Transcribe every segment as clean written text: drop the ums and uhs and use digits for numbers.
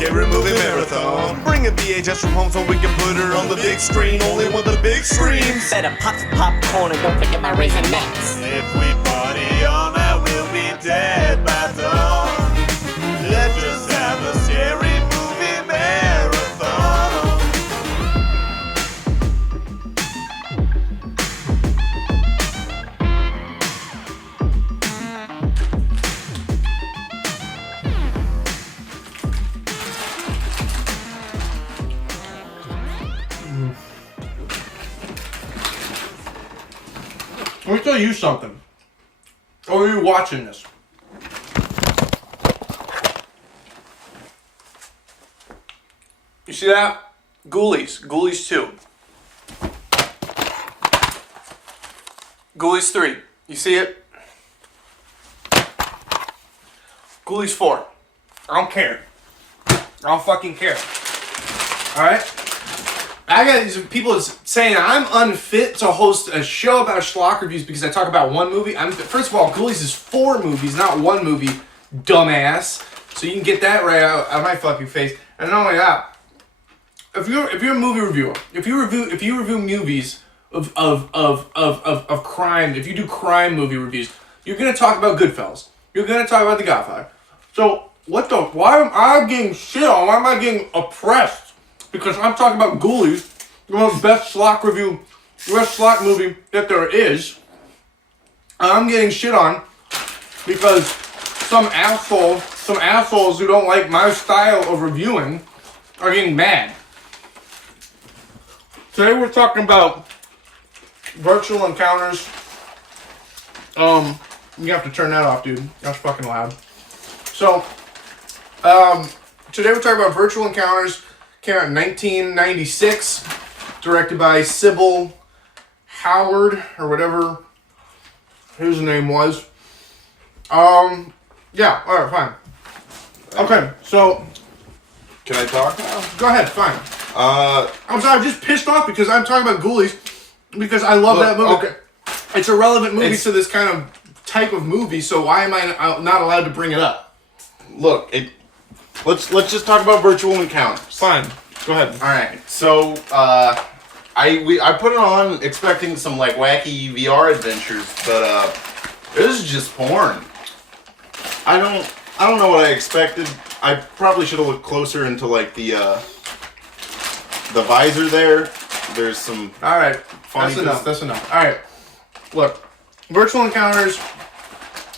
scary movie marathon. Bring a VHS from home so we can put her on the big screen, only with the big screens. Better pop some popcorn and don't forget my raisin nuts. If we party all night, we'll be dead by dawn. Let's just have a scary movie marathon. Let me tell you something. Or are you watching this? You see that? Ghoulies. Ghoulies 2. Ghoulies 3. You see it? Ghoulies 4. I don't care. I don't fucking care. Alright? I got these people saying I'm unfit to host a show about Schlock reviews because I talk about one movie. First of all, Ghoulies is 4 movies, not one movie, dumbass. So you can get that right out of my fucking face. And not only that, if you're a movie reviewer, if you review movies of crime, if you do crime movie reviews, you're gonna talk about Goodfellas. You're gonna talk about The Godfather. So why am I getting shit on? Why am I getting oppressed? Because I'm talking about Ghoulies, the best Schlock movie that there is. And I'm getting shit on because some assholes who don't like my style of reviewing are getting mad. Today we're talking about virtual encounters. You have to turn that off, dude. That's fucking loud. So, today we're talking about virtual encounters. Came out in 1996, directed by Sybil Howard, or whatever his name was. Yeah, alright, fine. Okay, so... Can I talk now? Go ahead, fine. I'm sorry, I'm just pissed off because I'm talking about Ghoulies, because I love that movie. Okay. It's a relevant movie to this kind of type of movie, so why am I not allowed to bring it up? Look, let's just talk about virtual encounters. Fine. Go ahead. All right. So I put it on expecting some like wacky VR adventures, but this is just porn. I don't know what I expected. I probably should have looked closer into like the visor there. There's some. All right. Funny That's enough. All right. Look, virtual encounters.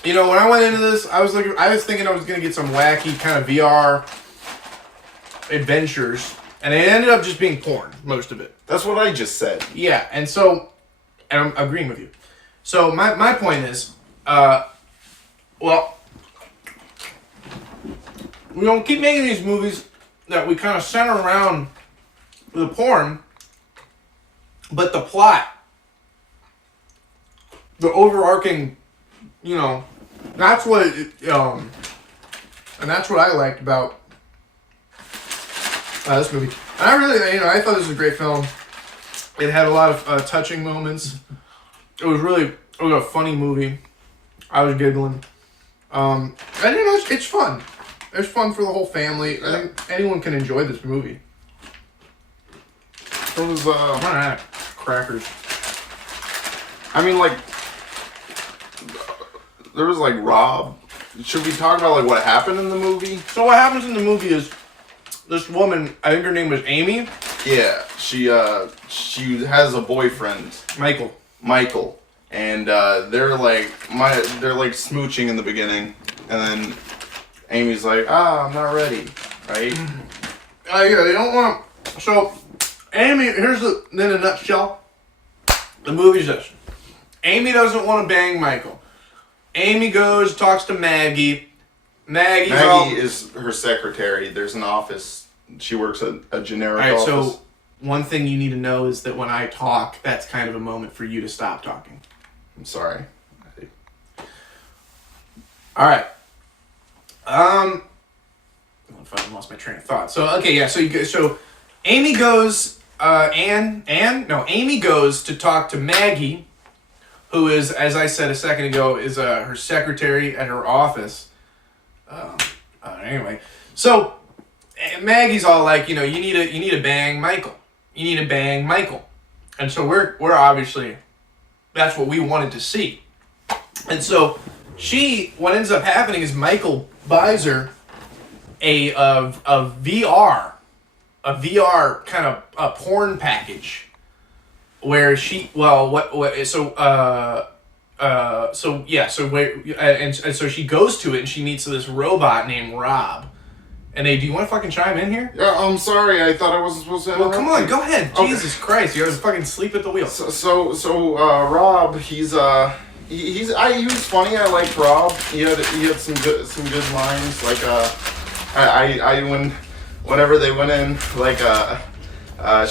You know, when I went into this, I was thinking I was gonna get some wacky kind of VR adventures, and it ended up just being porn, most of it. That's what I just said. Yeah, and I'm agreeing with you. So my point is, well, we don't keep making these movies that we kind of center around the porn, but the plot, the overarching, you know, that's what and that's what I liked about this movie. And I really, I thought this was a great film. It had a lot of touching moments. It was a funny movie. I was giggling. And it's fun. It's fun for the whole family. I think anyone can enjoy this movie. It was crackers. I mean, like, there was like Rob. Should we talk about like what happened in the movie? So what happens in the movie is this woman, I think her name was Amy. Yeah, she has a boyfriend, Michael, and they're like smooching in the beginning, and then Amy's like, I'm not ready, right? Yeah, they don't want. So, Amy, in a nutshell, the movie's this: Amy doesn't want to bang Michael. Amy goes, talks to Maggie. Maggie is her secretary. There's an office. She works at a generic office. So one thing you need to know is that when I talk, that's kind of a moment for you to stop talking. I'm sorry. All right. I fucking lost my train of thought. So okay, yeah. So Amy goes. Amy goes to talk to Maggie, who is, as I said a second ago, is her secretary at her office. Anyway, so Maggie's all like, you need to bang Michael. You need to bang Michael. And so we're obviously, that's what we wanted to see. And so what ends up happening is Michael buys her a VR kind of a porn package where so she goes to it and she meets this robot named Rob. And do you want to fucking chime in here? Yeah, I'm sorry. I thought I wasn't supposed to. Well, come on, go ahead. Okay. Jesus Christ, you guys fucking sleep at the wheel. So Rob, he was funny. I liked Rob. He had some good lines. Like whenever they went in, like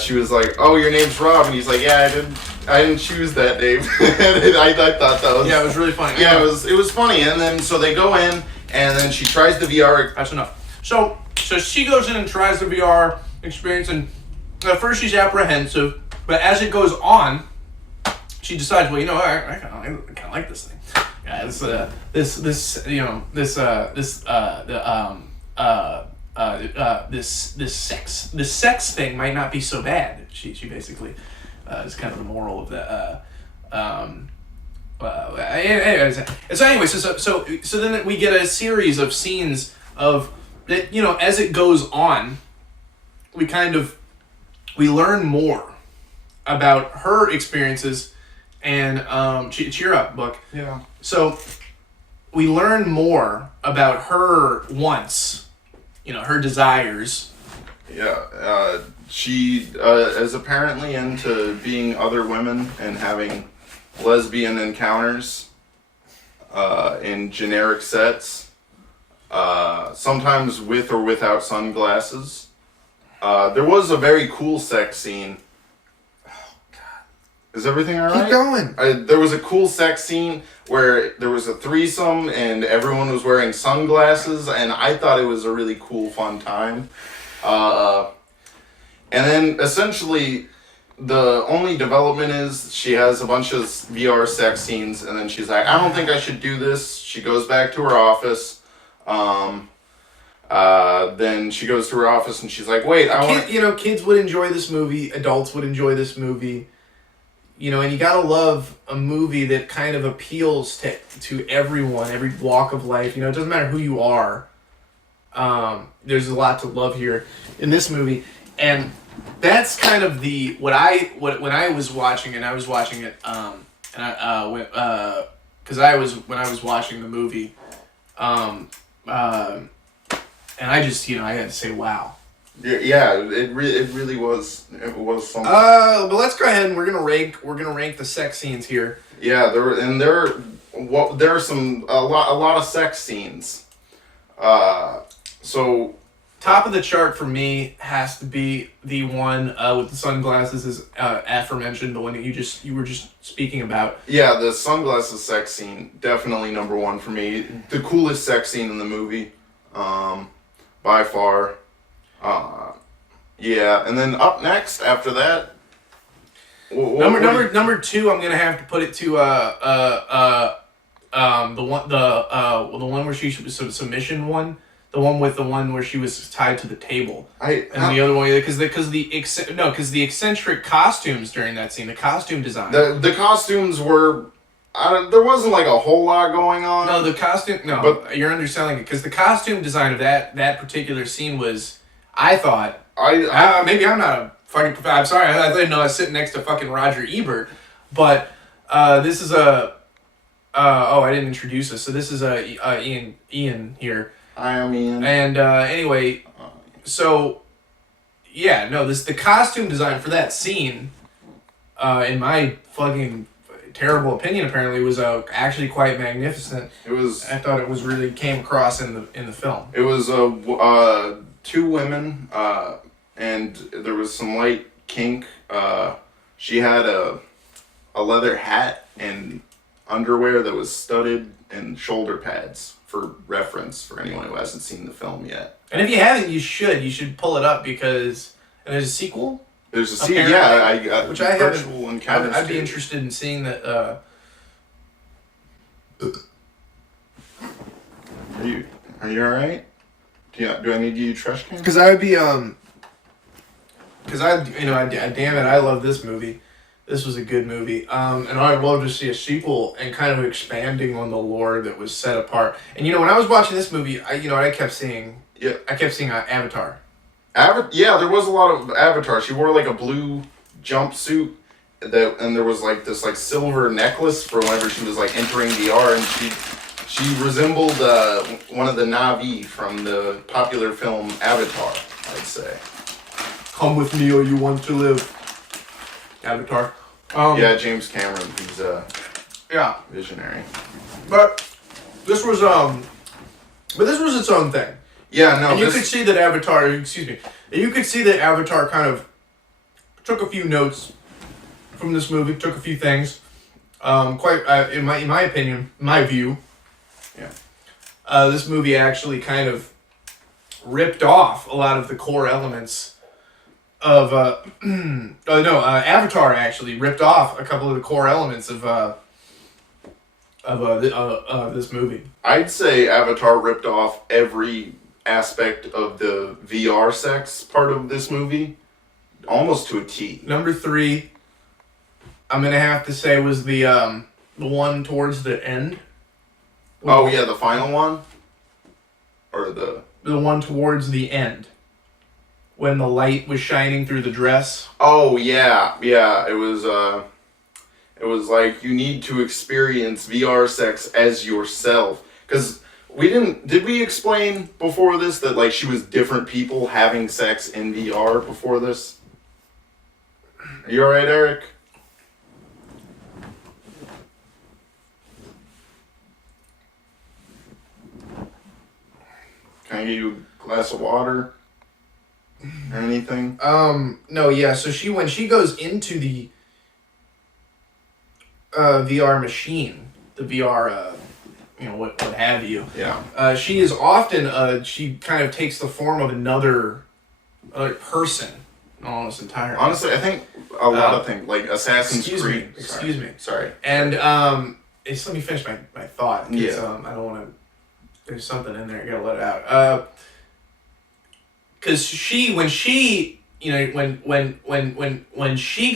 she was like, "Oh, your name's Rob," and he's like, "Yeah, I didn't choose that name." I thought that was it was really funny. Yeah, it was funny. And then so they go in, and then she tries the VR. That's enough. So she goes in and tries the VR experience, and at first she's apprehensive, but as it goes on, she decides, well, I kind of like this thing. Yeah, this sex thing might not be so bad. She basically is kind of the moral of that. So then we get a series of scenes of that, as it goes on, we learn more about her experiences, and cheer up, Book. Yeah. So we learn more about her wants, her desires. Yeah. She is apparently into being other women and having lesbian encounters in generic sets. Sometimes with or without sunglasses. There was a very cool sex scene. Oh, God. Is everything alright? Keep going. There was a cool sex scene where there was a threesome and everyone was wearing sunglasses, and I thought it was a really cool, fun time. And then, essentially, the only development is she has a bunch of VR sex scenes, and then she's like, I don't think I should do this. She goes back to her office. Then she goes to her office and she's like, wait, kids would enjoy this movie, adults would enjoy this movie, and you gotta love a movie that kind of appeals to everyone, every walk of life. It doesn't matter who you are. There's a lot to love here in this movie, and that's kind of when I was watching it, when I was watching the movie, and I just, I had to say, wow. Yeah, it really was. It was something. But let's go ahead and we're gonna rank the sex scenes here. Yeah, there are a lot of sex scenes. So top of the chart for me has to be the one with the sunglasses, as aforementioned, the one that you were just speaking about. Yeah, the sunglasses sex scene, definitely number one for me. The coolest sex scene in the movie, by far. Yeah, and then up next after that, number two, I'm gonna have to put it to the one where she was submission one. The one where she was tied to the table, the other one because the eccentric costumes during that scene, the costume design. The costumes were, there wasn't like a whole lot going on. No, the costume. No, but you're underselling it because the costume design of that particular scene was, I thought. Maybe I'm not a fucking. I'm sorry. I didn't know I was sitting next to fucking Roger Ebert, but this is a. I didn't introduce us. So this is Ian here. I am Ian. And anyway, so yeah, no, the costume design for that scene, in my fucking terrible opinion, apparently was actually quite magnificent. It was. I thought it was really came across in the film. It was two women, and there was some light kink. She had a leather hat and underwear that was studded and shoulder pads, for reference for anyone who hasn't seen the film yet. And if you haven't, you should pull it up because there's a sequel. There's a sequel, yeah. Which I virtual encounters. I'd be interested in seeing that. Are you all right? Do I need to use trash can? Because I would be because damn it, I love this movie. This was a good movie. And I'd love to see a sequel and kind of expanding on the lore that was set apart. And when I was watching this movie, I kept seeing Avatar. Yeah, there was a lot of Avatar. She wore like a blue jumpsuit and there was like this like silver necklace for whenever she was like entering VR, and she resembled one of the Na'vi from the popular film Avatar, I'd say. Come with me or you want to live. Avatar. Yeah, James Cameron, he's a visionary. But this was its own thing. Yeah, no. And you could see that Avatar, kind of took a few notes from this movie, took a few things. In my opinion, my view. Yeah. This movie actually kind of ripped off a lot of the core elements of Avatar actually ripped off a couple of the core elements of this movie. I'd say Avatar ripped off every aspect of the VR sex part of this movie, almost to a T. Number 3, I'm gonna have to say, was the one towards the end. Oh yeah, the final one, or the one towards the end, when the light was shining through the dress. Oh yeah. It was like you need to experience VR sex as yourself, because did we explain before this that like she was different people having sex in VR before this? Are you alright, Eric? Can I get you a glass of water? Or anything? No, yeah, so when she goes into the VR machine, the VR what have you. Yeah. She is often she kind of takes the form of another person almost entirely. Honestly, I think a lot of things, like Assassin's Creed. Excuse me. Sorry. And let me finish my thought. Yeah. I don't want to. There's something in there. I gotta let it out. Because when she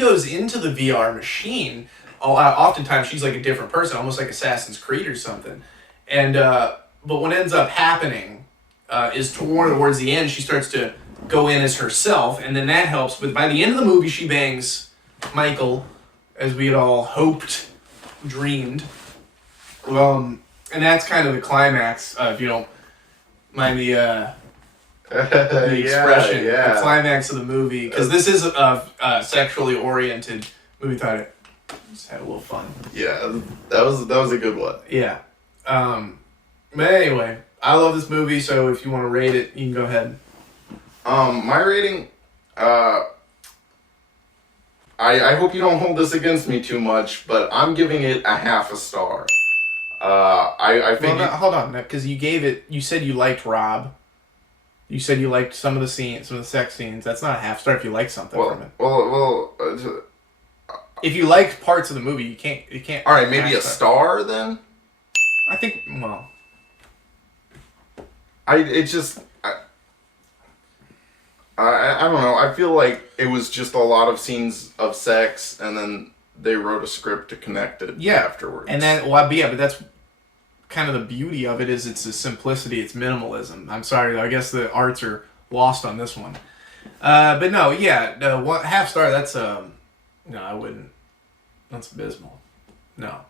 goes into the VR machine, oftentimes she's like a different person, almost like Assassin's Creed or something. And but what ends up happening is towards the end, she starts to go in as herself, and then that helps. But by the end of the movie, she bangs Michael, as we had all hoped, dreamed. And that's kind of the climax, if you don't mind the expression, the climax of the movie, because this is a sexually oriented movie. Thought it just had a little fun. Yeah, that was a good one. Yeah. But anyway, I love this movie, so if you want to rate it, you can go ahead. My rating, I hope you don't hold this against me too much, but I'm giving it a half a star. I think. Well, hold on, because you said you liked Rob. You said you liked some of the scenes, some of the sex scenes. That's not a half star if you like something from it. If you liked parts of the movie, you can't. All right, maybe a star then. I think. Well, I don't know. I feel like it was just a lot of scenes of sex, and then they wrote a script to connect it afterwards. And then, but that's kind of the beauty of it, is it's the simplicity, it's minimalism. I'm sorry, I guess the arts are lost on this one. But no, half star, that's, no, I wouldn't. That's abysmal. No.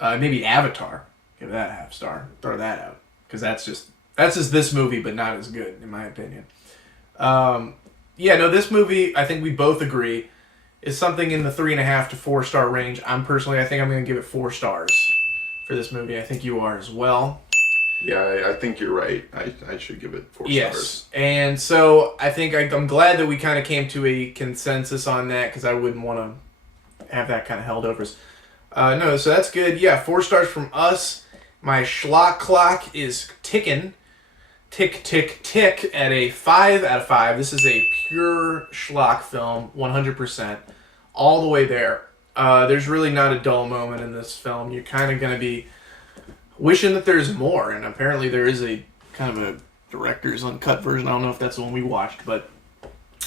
Maybe Avatar. Give that a half star. Throw that out. Because that's just this movie, but not as good, in my opinion. This movie, I think we both agree, is something in the 3.5 to 4 star range. I think I'm going to give it 4 stars for this movie. I think you are as well. Yeah, I think you're right. I should give it 4 stars. Yes, and so I think I'm glad that we kind of came to a consensus on that, because I wouldn't want to have that kind of held over us. No, so that's good. Yeah, 4 stars from us. My Schlock clock is ticking. Tick, tick, tick at a 5 out of 5. This is a pure Schlock film, 100%. All the way there. There's really not a dull moment in this film. You're kind of going to be wishing that there's more, and apparently there is a kind of a director's uncut version. I don't know if that's the one we watched, but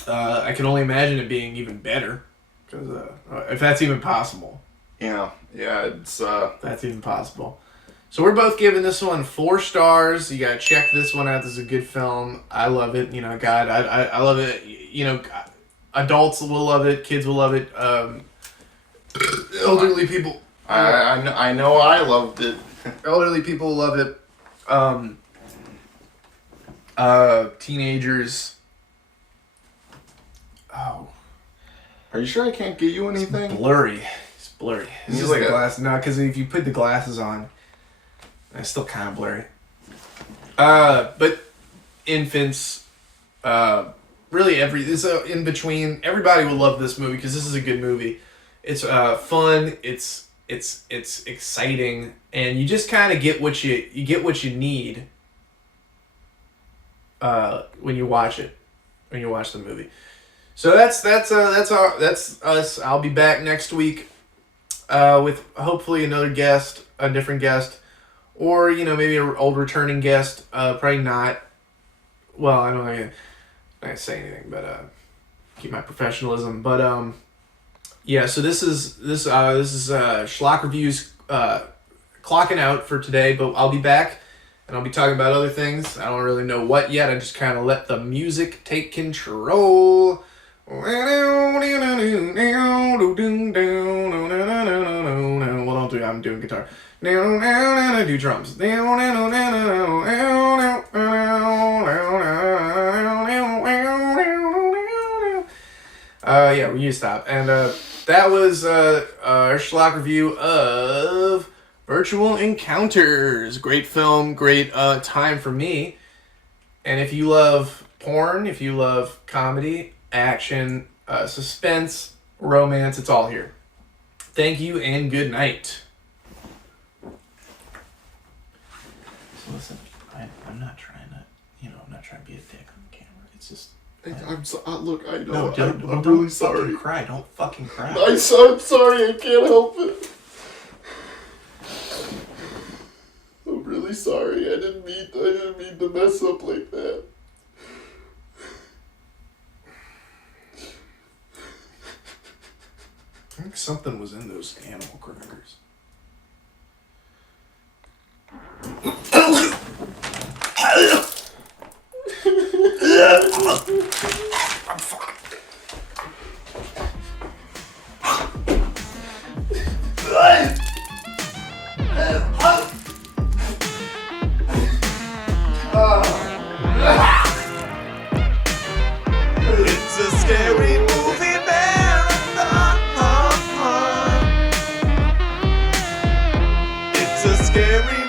I can only imagine it being even better. Because if that's even possible. Yeah, it's That's even possible. So we're both giving this one 4 stars. You gotta check this one out. This is a good film. I love it. You know, God, I love it. You know, adults will love it. Kids will love it. Elderly people. I know I loved it. Elderly people love it. Teenagers. Oh. Are you sure I can't get you anything? Blurry. It's blurry. It's just like like a- glasses. No, because if you put the glasses on, it's still kind of blurry. But infants, really this in between. Everybody will love this movie because this is a good movie. It's fun. It's exciting, and you just kind of get what you need. When you watch it, when you watch the movie. So that's us. I'll be back next week with hopefully another guest, a different guest, or maybe an old returning guest. Probably not. Well, I don't know. I can't say anything, but keep my professionalism. But yeah. So this is Schlock Reviews clocking out for today. But I'll be back. And I'll be talking about other things. I don't really know what yet. I just kind of let the music take control. Well, don't do. I'm doing guitar. Do drums. Yeah, we need to stop. And that was our Schlock review of Virtual Encounters. Great film, great time for me. And if you love porn, if you love comedy, action, suspense, romance, it's all here. Thank you and good night. So listen, I'm not trying to, I'm not trying to be a dick on the camera. It's just... Look, I know. I'm really sorry. Fucking cry. Don't fucking cry. I'm sorry. I can't help it. I'm really sorry. I didn't mean to mess up like that. I think something was in those animal crackers. I'm fucked. It's a scary movie marathon. It's a scary